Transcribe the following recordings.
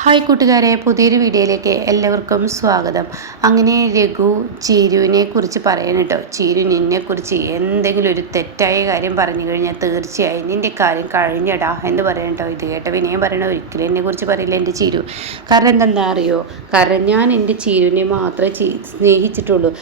Hi കൂട്ടുകാരെ, പുതിയൊരു വീഡിയോയിലേക്ക് എല്ലാവർക്കും സ്വാഗതം. അങ്ങനെ രഘു ചീരുവിനെ കുറിച്ച് പറയണം കേട്ടോ. ചീരു നിന്നെക്കുറിച്ച് എന്തെങ്കിലും ഒരു തെറ്റായ കാര്യം പറഞ്ഞു കഴിഞ്ഞാൽ തീർച്ചയായും നിൻ്റെ കാര്യം കഴിഞ്ഞടാ എന്ന് പറയണം കേട്ടോ. ഇത് കേട്ട വിനയം പറയണ ഒരിക്കലും എന്നെക്കുറിച്ച് പറയില്ല എൻ്റെ ചീരു. കാരണം എന്താ അറിയോ? കാരണം ഞാൻ എൻ്റെ ചീരുവിനെ മാത്രമേ സ്നേഹിച്ചിട്ടുള്ളൂ.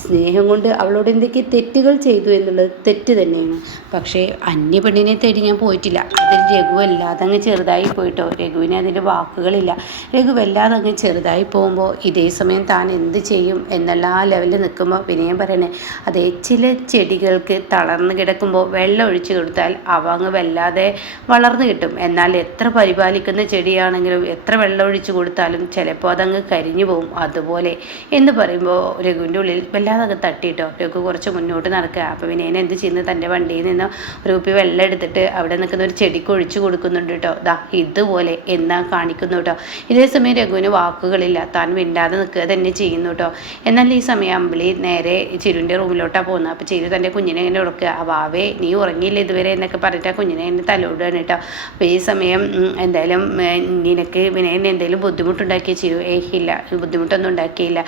സ്നേഹം കൊണ്ട് അവളോട് എന്തൊക്കെ തെറ്റുകൾ ചെയ്തു എന്നുള്ളത് തെറ്റ് തന്നെയാണ്. പക്ഷേ അന്യ പെണ്ണിനെ തേടി ഞാൻ പോയിട്ടില്ല. അതിൽ രഘു വല്ലാതെ അങ്ങ് ചെറുതായി പോയിട്ടോ. രഘുവിന് അതിൻ്റെ വാക്കുകളില്ല. രഘു വല്ലാതെ അങ്ങ് ചെറുതായി പോകുമ്പോൾ ഇതേ സമയം താൻ എന്ത് ചെയ്യും എന്നുള്ള ആ ലെവലിൽ നിൽക്കുമ്പോൾ വിനയം പറയണേ, അതേ ചില ചെടികൾക്ക് തളർന്ന് കിടക്കുമ്പോൾ വെള്ളം ഒഴിച്ചു കൊടുത്താൽ അവ അങ്ങ് വല്ലാതെ വളർന്നു കിട്ടും. എന്നാൽ എത്ര പരിപാലിക്കുന്ന ചെടിയാണെങ്കിലും എത്ര വെള്ളം ഒഴിച്ചു കൊടുത്താലും ചിലപ്പോൾ അതങ്ങ് കരിഞ്ഞു പോകും. അതുപോലെ എന്ന് പറയുമ്പോൾ രഘുവിൻ്റെ ഉള്ളിൽ വല്ലാതെ അങ്ങ് തട്ടിയിട്ടോ. രഘു കുറച്ച് മുന്നോട്ട് നടക്കുക. അപ്പോൾ വിനയൻ എന്ത് ചെയ്യുന്നത്, തൻ്റെ വണ്ടിയിൽ നിന്ന് ഒരു കുപ്പി വെള്ളം എടുത്തിട്ട് അവിടെ നിൽക്കുന്ന ഒരു ചെടിക്ക് ഒഴിച്ചു കൊടുക്കുന്നുണ്ട് കേട്ടോ. ദാ ഇതുപോലെ എന്നാ കാണിക്കുന്നു കേട്ടോ. ഇതേ സമയം രഘുവിന് വാക്കുകളില്ല. താൻ മിണ്ടാതെ നിൽക്കുക തന്നെ ചെയ്യുന്നു കേട്ടോ. എന്നാൽ ഈ സമയം അമ്പിളി നേരെ ചിരുവിൻ്റെ റൂമിലോട്ടാണ് പോകുന്നത്. അപ്പോൾ ചിരു തൻ്റെ കുഞ്ഞിനെ ഇങ്ങനെ ഉറക്കുക. വാവേ നീ ഉറങ്ങിയില്ല ഇതുവരെ എന്നൊക്കെ പറഞ്ഞിട്ട് ആ കുഞ്ഞിനെ ഇങ്ങനെ തലോടുകയാണ് കേട്ടോ. അപ്പോൾ ഈ സമയം എന്തായാലും നിനക്ക് വിനയൻ എന്തെങ്കിലും ബുദ്ധിമുട്ടുണ്ടാക്കിയ ചിരു? ഇല്ല, ബുദ്ധിമുട്ടൊന്നും ഉണ്ടാക്കിയില്ല.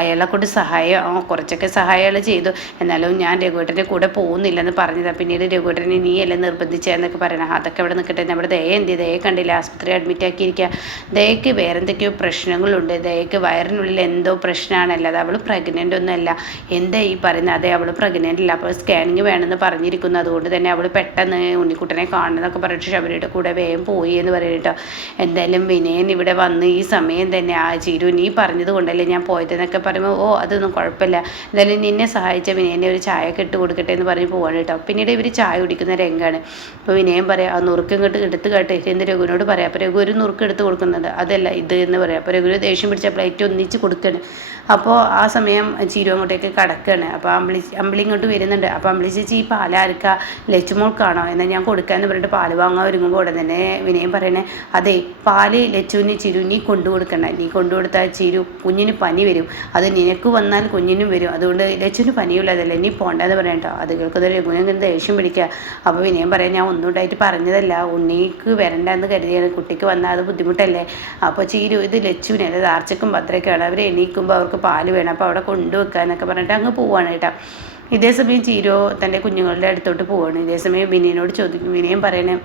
അയാളെ കൊണ്ട് സഹായം കുറച്ചൊക്കെ സഹായങ്ങൾ ചെയ്തു. എന്നാലും ഞാൻ രഘുവേട്ടൻ്റെ കൂടെ പോകുന്നില്ലെന്ന് പറഞ്ഞതാണ്. പിന്നീട് രഘുവേട്ടനെ നീ എല്ലാം നിർബന്ധിച്ചതെന്നൊക്കെ പറയണം. അതൊക്കെ അവിടെ നിൽക്കട്ടെ. നമ്മുടെ ദയ എന്ത് ദയ കണ്ടില്ല, ആസ്പത്രി അഡ്മിറ്റ് ആക്കിയിരിക്കുക. ദയക്ക് വേറെ എന്തൊക്കെയോ പ്രശ്നങ്ങളുണ്ട്. ദയക്ക് വയറിനുള്ളിൽ എന്തോ പ്രശ്നമാണല്ലോ. അത് അവൾ പ്രഗ്നൻ്റ് ഒന്നുമല്ല. എന്താ ഈ പറയുന്നത്? അതെ, അവൾ പ്രഗ്നൻ്റ് അല്ല. അപ്പോൾ സ്കാനിങ് വേണമെന്ന് പറഞ്ഞിരിക്കുന്നു. അതുകൊണ്ട് തന്നെ അവൾ പെട്ടെന്ന് ഉണ്ണിക്കുട്ടനെ കാണണമെന്നൊക്കെ പറഞ്ഞിട്ട് ശബരിയുടെ കൂടെ വേഗം പോയി എന്ന് പറയട്ടോ. എന്തായാലും വിനയൻ ഇവിടെ വന്ന് ഈ സമയം തന്നെ ആ ചിരു നീ പറഞ്ഞത് കൊണ്ടല്ലേ ഞാൻ പോയതെന്നൊക്കെ പറയുമ്പോൾ അതൊന്നും കുഴപ്പമില്ല, എന്തായാലും നിന്നെ സഹായിച്ച വിനയനെ ഒരു ചായ ഇട്ട് കൊടുക്കട്ടെ എന്ന് പറഞ്ഞ് പോവാണ് കേട്ടോ. പിന്നീട് ഇവർ ചായ കുടിക്കുന്ന രംഗമാണ്. അപ്പോൾ വിനയം പറയാം, ആ നുറുക്ക് ഇങ്ങോട്ട് എടുത്ത് കേട്ടെ എന്ന് രഘുവിനോട് പറയാം. അപ്പോൾ രഘു ഒരു നുറുക്ക് എടുത്ത് കൊടുക്കുന്നുണ്ട്. അതല്ല ഇത് എന്ന് പറയാം. അപ്പോൾ രഘു ദേഷ്യം പിടിച്ച പ്ലേറ്റ് ഒന്നിച്ച് കൊടുക്കുകയാണ്. അപ്പോൾ ആ സമയം ചീരു അങ്ങോട്ടേക്ക് കടക്കുകയാണ്. അപ്പോൾ അമ്പിളി ഇങ്ങോട്ട് വരുന്നുണ്ട്. അപ്പോൾ അമ്പിളി ചേച്ചി ഈ പാൽ ആർക്കാ, ലച്ചുമോൾക്കാണോ എന്നാൽ ഞാൻ കൊടുക്കാമെന്ന് പറഞ്ഞിട്ട് പാൽ വാങ്ങാൻ ഒരുങ്ങുമ്പോൾ ഉടൻ തന്നെ വിനയം പറയണേ, അതെ പാല് ലച്ചുവിന് ചിരു നീ കൊണ്ടു കൊടുക്കണ്ട. നീ കൊണ്ടു കൊടുത്താൽ ചിരു കുഞ്ഞിന് പനി വരും. അത് നിനക്ക് വന്നാൽ കുഞ്ഞിനും വരും. അതുകൊണ്ട് ലച്ചുവിന് പനിയുള്ളതല്ലേ, നീ പോണ്ടെന്ന് പറയട്ടോ. അത് കേൾക്കുന്നത് രഘുവിനെ ദേഷ്യം പിടിക്കുക. അപ്പോൾ വിനയം പറയാം, ഞാൻ ഒന്നും ഉണ്ടായിട്ട് പറഞ്ഞതല്ല, ഉണ്ണിക്ക് വരണ്ടെന്ന് കരുതിയാണ്. കുട്ടിക്ക് വന്നാൽ അത് ബുദ്ധിമുട്ടല്ലേ. അപ്പോൾ ചീരു ഇത് ലച്ചുവിനെ അതായത് ആർച്ചക്കും ഭദ്രയ്ക്കാണ്. അവർ എണീക്കുമ്പോൾ അവർക്ക് പാല് വേണം. അപ്പോൾ അവിടെ കൊണ്ടുവെക്കാന്നൊക്കെ പറഞ്ഞിട്ട് അങ്ങ് പോവാണ് കേട്ടോ. ഇതേ സമയം ചീരു തൻ്റെ കുഞ്ഞുങ്ങളുടെ അടുത്തോട്ട് പോവാണ്. ഇതേ സമയം വിനയനോട് ചോദിക്കും. വിനയം പറയണേ,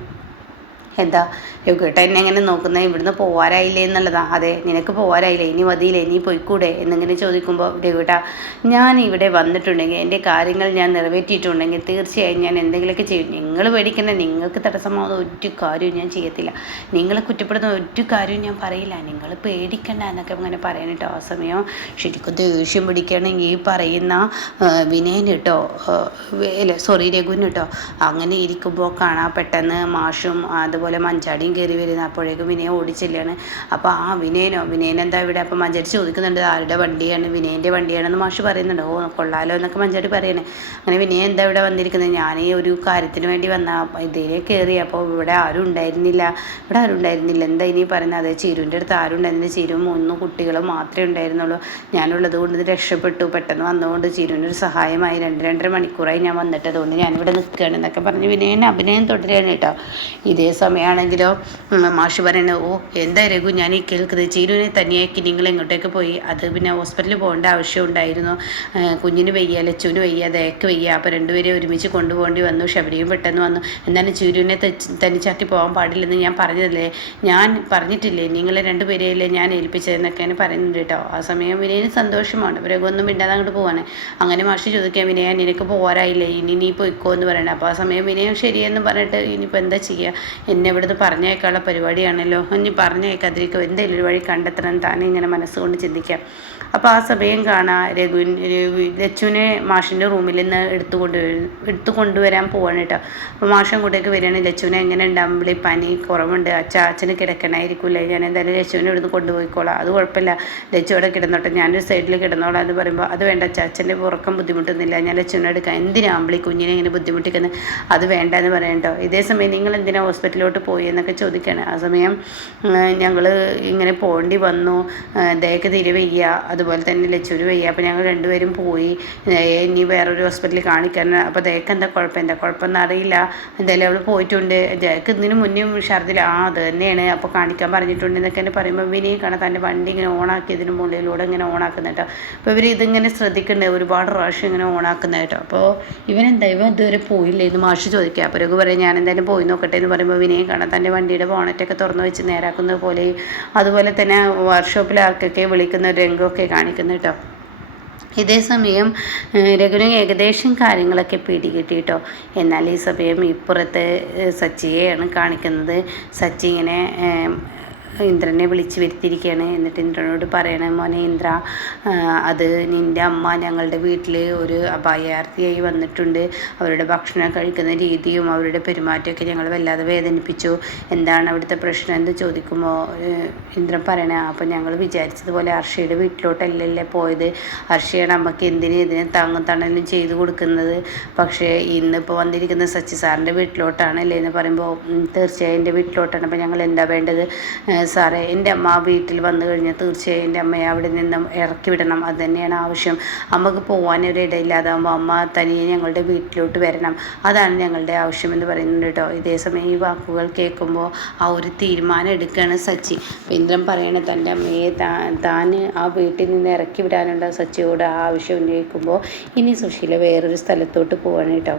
എന്താ രഘുവേട്ട എന്നെ എങ്ങനെ നോക്കുന്നത്, ഇവിടുന്ന് പോവാറായില്ലേ എന്നുള്ളതാണ്. അതെ, നിനക്ക് പോവാറായില്ലേ, ഇനി മതിയില്ലേ, ഇനി പോയിക്കൂടെ എന്നിങ്ങനെ ചോദിക്കുമ്പോൾ രഘുവേട്ട ഞാൻ ഇവിടെ വന്നിട്ടുണ്ടെങ്കിൽ എൻ്റെ കാര്യങ്ങൾ ഞാൻ നിറവേറ്റിയിട്ടുണ്ടെങ്കിൽ തീർച്ചയായും ഞാൻ എന്തെങ്കിലുമൊക്കെ ചെയ്യും. നിങ്ങൾ പേടിക്കുന്ന, നിങ്ങൾക്ക് തടസ്സമാവുന്ന ഒരു കാര്യവും ഞാൻ ചെയ്യത്തില്ല. നിങ്ങളെ കുറ്റപ്പെടുന്ന ഒരു കാര്യവും ഞാൻ പറയില്ല. നിങ്ങൾ പേടിക്കണ്ട എന്നൊക്കെ അങ്ങനെ പറയാൻ കേട്ടോ. ആ സമയം ശരിക്കും ദേഷ്യം പിടിക്കുകയാണെങ്കിൽ ഈ പറയുന്ന വിനയൻ കേട്ടോ, സോറി രഘുവിന് കേട്ടോ. അങ്ങനെ ഇരിക്കുമ്പോൾ കാണാൻ പെട്ടെന്ന് മാഷും അതുപോലെ മഞ്ചാടിയും കയറി വരുന്നത്. അപ്പോഴേക്കും വിനയൻ ഓടിച്ചില്ലാണ്. അപ്പോൾ ആ വിനയൻ എന്താ ഇവിടെ? അപ്പോൾ മഞ്ചാടി ചോദിക്കുന്നുണ്ട് ആരുടെ വണ്ടിയാണ്, വിനയൻ്റെ വണ്ടിയാണെന്ന് മാഷ് പറയുന്നുണ്ട്. കൊള്ളാലോ എന്നൊക്കെ മഞ്ചാടി പറയണേ. അങ്ങനെ വിനയൻ എന്താ ഇവിടെ വന്നിരിക്കുന്നത്, ഞാൻ ഈ ഒരു കാര്യത്തിന് വേണ്ടി വന്ന ഇതിലേ കയറി. അപ്പോൾ ഇവിടെ ആരും ഉണ്ടായിരുന്നില്ല. എന്താ ഇനി പറയുന്നത്? അതെ, ചീരുവിൻ്റെ അടുത്ത് ആരും ഉണ്ടായിരുന്നില്ല. ചീരും 3 കുട്ടികളും മാത്രമേ ഉണ്ടായിരുന്നുള്ളൂ. ഞാനുള്ളത് കൊണ്ട് ഇത് രക്ഷപ്പെട്ടു. പെട്ടെന്ന് വന്നുകൊണ്ട് ചീരുവിനൊരു സഹായമായി. 2-2.5 മണിക്കൂറായി ഞാൻ വന്നിട്ട്, അതുകൊണ്ട് ഞാനിവിടെ നിൽക്കുകയാണ് എന്നൊക്കെ പറഞ്ഞ് വിനയൻ അഭിനയം തുടരുകയാണ് കേട്ടോ. ഇതേ സമയമാണെങ്കിലോ മാഷ് പറയുന്നത്, എന്താ രഘു ഞാൻ ഈ കേൾക്കുന്നത്, ചീരുവിനെ തനിയാക്കി നിങ്ങൾ എങ്ങോട്ടേക്ക് പോയി? അത് പിന്നെ ഹോസ്പിറ്റലിൽ പോകേണ്ട ആവശ്യം ഉണ്ടായിരുന്നു. കുഞ്ഞിന് വയ്യ, ലച്ചുവിന് വയ്യ, ദയക്ക് വയ്യ. അപ്പോൾ രണ്ടുപേരെയും ഒരുമിച്ച് കൊണ്ടുപോകേണ്ടി വന്നു. ശബരിയും പെട്ടെന്ന് വന്നു. എന്നാലും ചീരുവിനെ തനിച്ചാക്കി പോകാൻ പാടില്ലെന്ന് ഞാൻ പറഞ്ഞതല്ലേ, ഞാൻ പറഞ്ഞിട്ടില്ലേ, നിങ്ങളെ രണ്ടുപേരെയല്ലേ ഞാൻ ഏൽപ്പിച്ചതെന്നൊക്കെയാണ് പറയുന്നുണ്ട് കേട്ടോ. ആ സമയം വിനയന് സന്തോഷമാണ്. രഘു ഒന്നും മിണ്ടാതെ അങ്ങോട്ട് പോവാണ്. അങ്ങനെ മാഷ് ചോദിക്കാൻ, വിനയ നിനക്ക് പോരായില്ലേ, ഇനി നീ പോയിക്കോ എന്ന് പറയണം. അപ്പോൾ ആ സമയം വിനയം ശരിയെന്ന് പറഞ്ഞിട്ട് ഇനിയിപ്പോൾ എന്താ ചെയ്യുക, എന്നെ ഇവിടുന്ന് പറഞ്ഞേക്കാനുള്ള പരിപാടിയാണല്ലോ, ഇനി പറഞ്ഞേക്കാതിരിക്കും, എന്തെങ്കിലും ഒരു വഴി കണ്ടെത്തണം താനെ ഇങ്ങനെ മനസ്സുകൊണ്ട് ചിന്തിക്കാം. അപ്പോൾ ആ സമയം കാണാം ലച്ചുവിനെ മാഷിൻ്റെ റൂമിൽ നിന്ന് എടുത്തു കൊണ്ടുവരാൻ പോവാണ് കേട്ടോ. അപ്പോൾ മാഷ് അങ്ങോട്ടേക്ക് വരികയാണ്. ലച്ചുവിനെ എങ്ങനെ ഉണ്ട് അമ്പിളി, പനി കുറവുണ്ട്, അച്ഛന് കിടക്കണമായിരിക്കില്ലേ, ഞാൻ എന്തായാലും ലച്ചുവിനെ ഇവിടുന്ന് കൊണ്ടുപോയിക്കോളാം, അത് കുഴപ്പമില്ല, ലച്ചു അവിടെ കിടന്നോട്ടെ, ഞാനൊരു സൈഡിൽ കിടന്നോളാം എന്ന് പറയുമ്പോൾ അത് വേണ്ട അച്ഛൻ്റെ ഉറക്കം ബുദ്ധിമുട്ടൊന്നുമില്ല, ഞാൻ ലച്ചുവിനെ എടുക്കാം, എന്തിനാ അമ്പിളി കുഞ്ഞിനെ ഇങ്ങനെ ബുദ്ധിമുട്ടിക്കുന്നത്, അത് വേണ്ട എന്ന് പറയണ്ടോ. ഇതേ സമയം നിങ്ങൾ എന്തിനാ ഹോസ്പിറ്റലിലോട്ട് വീട്ടിലോട്ട് പോയി എന്നൊക്കെ ചോദിക്കുകയാണ്. ആ സമയം ഞങ്ങൾ ഇങ്ങനെ പോകേണ്ടി വന്നു, ദയക്ക് തീരെ വയ്യ, അതുപോലെ തന്നെ ലച്ചൂര് വയ്യ, അപ്പോൾ ഞങ്ങൾ രണ്ടുപേരും പോയി. ഇനി വേറൊരു ഹോസ്പിറ്റലിൽ കാണിക്കാൻ. അപ്പോൾ ദയക്ക് എന്താ കുഴപ്പമെന്ന് അറിയില്ല, എന്തായാലും അവൾ പോയിട്ടുണ്ട്, ദയക്ക് ഇതിന് മുന്നേ ഛർദിൽ അത് തന്നെയാണ്, അപ്പോൾ കാണിക്കാൻ പറഞ്ഞിട്ടുണ്ട് എന്നൊക്കെ എന്നെ പറയുമ്പോൾ വിനീ കാണാൻ തൻ്റെ വണ്ടി ഇങ്ങനെ ഓണാക്കിയതിന് മുകളിലൂടെ ഇങ്ങനെ ഓണാക്കുന്ന കേട്ടോ. അപ്പോൾ ഇവർ ഇതിങ്ങനെ ശ്രദ്ധിക്കുന്നുണ്ട്, ഒരുപാട് പ്രാവശ്യം ഇങ്ങനെ ഓണാക്കുന്ന കേട്ടോ. അപ്പോൾ ഇവൻ ഇതുവരെ പോയില്ലേ എന്ന് മാഷ് ചോദിക്കുക. അപ്പോൾ രഘു പറയും ഞാൻ എന്തായാലും പോയി നോക്കട്ടെ എന്ന് പറയുമ്പോൾ വിനയെ കാണാൻ തൻ്റെ വണ്ടിയുടെ ബോണറ്റൊക്കെ തുറന്ന് വെച്ച് നേരാക്കുന്നത് പോലെ, അതുപോലെ തന്നെ വർക്ക്ഷോപ്പിലെ ആൾക്കൊക്കെ വിളിക്കുന്ന രംഗമൊക്കെ കാണിക്കുന്നു കേട്ടോ. ഇതേ സമയം രഘുവിന് ഏകദേശം കാര്യങ്ങളൊക്കെ പിടികിട്ടി കേട്ടോ. എന്നാൽ ഈ സമയം ഇപ്പുറത്ത് സച്ചിയെയാണ് കാണിക്കുന്നത്. സച്ചി ഇങ്ങനെ ഇന്ദ്രനെ വിളിച്ച് വരുത്തിയിരിക്കുകയാണ്. എന്നിട്ട് ഇന്ദ്രനോട് പറയണ മോനെ ഇന്ദ്ര, അത് നിൻ്റെ അമ്മ ഞങ്ങളുടെ വീട്ടിൽ ഒരു അപായാർത്ഥിയായി വന്നിട്ടുണ്ട്, അവരുടെ ഭക്ഷണം കഴിക്കുന്ന രീതിയും അവരുടെ പെരുമാറ്റമൊക്കെ ഞങ്ങൾ വല്ലാതെ വേദനിപ്പിച്ചു, എന്താണ് അവിടുത്തെ പ്രശ്നം എന്ന് ചോദിക്കുമ്പോൾ ഇന്ദ്രൻ പറയണേ, അപ്പോൾ ഞങ്ങൾ വിചാരിച്ചതുപോലെ ഹർഷയുടെ വീട്ടിലോട്ടല്ലല്ലേ പോയത്, ഹർഷയുടെ അമ്മയ്ക്ക് ഇതിന് താങ്ങും തണലും ചെയ്തു കൊടുക്കുന്നത്, പക്ഷേ ഇന്നിപ്പോൾ വന്നിരിക്കുന്ന സച്ചി സാറിൻ്റെ വീട്ടിലോട്ടാണല്ലേ എന്ന് പറയുമ്പോൾ തീർച്ചയായും എൻ്റെ വീട്ടിലോട്ടാണ്, അപ്പോൾ ഞങ്ങൾ എന്താ വേണ്ടത് സാറേ, എൻ്റെ അമ്മ വീട്ടിൽ വന്നു കഴിഞ്ഞാൽ തീർച്ചയായും എൻ്റെ അമ്മയെ അവിടെ നിന്നും ഇറക്കി വിടണം, അത് തന്നെയാണ് ആവശ്യം, അമ്മക്ക് പോകാനൊരിടയില്ലാതാകുമ്പോൾ അമ്മ തനിയെ ഞങ്ങളുടെ വീട്ടിലോട്ട് വരണം, അതാണ് ഞങ്ങളുടെ ആവശ്യമെന്ന് പറയുന്നുണ്ട് കേട്ടോ. ഇതേസമയം ഈ വാക്കുകൾ കേൾക്കുമ്പോൾ ആ ഒരു തീരുമാനം എടുക്കുകയാണ് സച്ചി. ഇന്ദ്രൻ പറയണ തൻ്റെ അമ്മയെ താൻ ആ വീട്ടിൽ നിന്ന് ഇറക്കി വിടാനുള്ള സച്ചിയോട് ആ ആവശ്യം ഉന്നയിക്കുമ്പോൾ ഇനി സുശീല വേറൊരു സ്ഥലത്തോട്ട് പോവാണ് കേട്ടോ.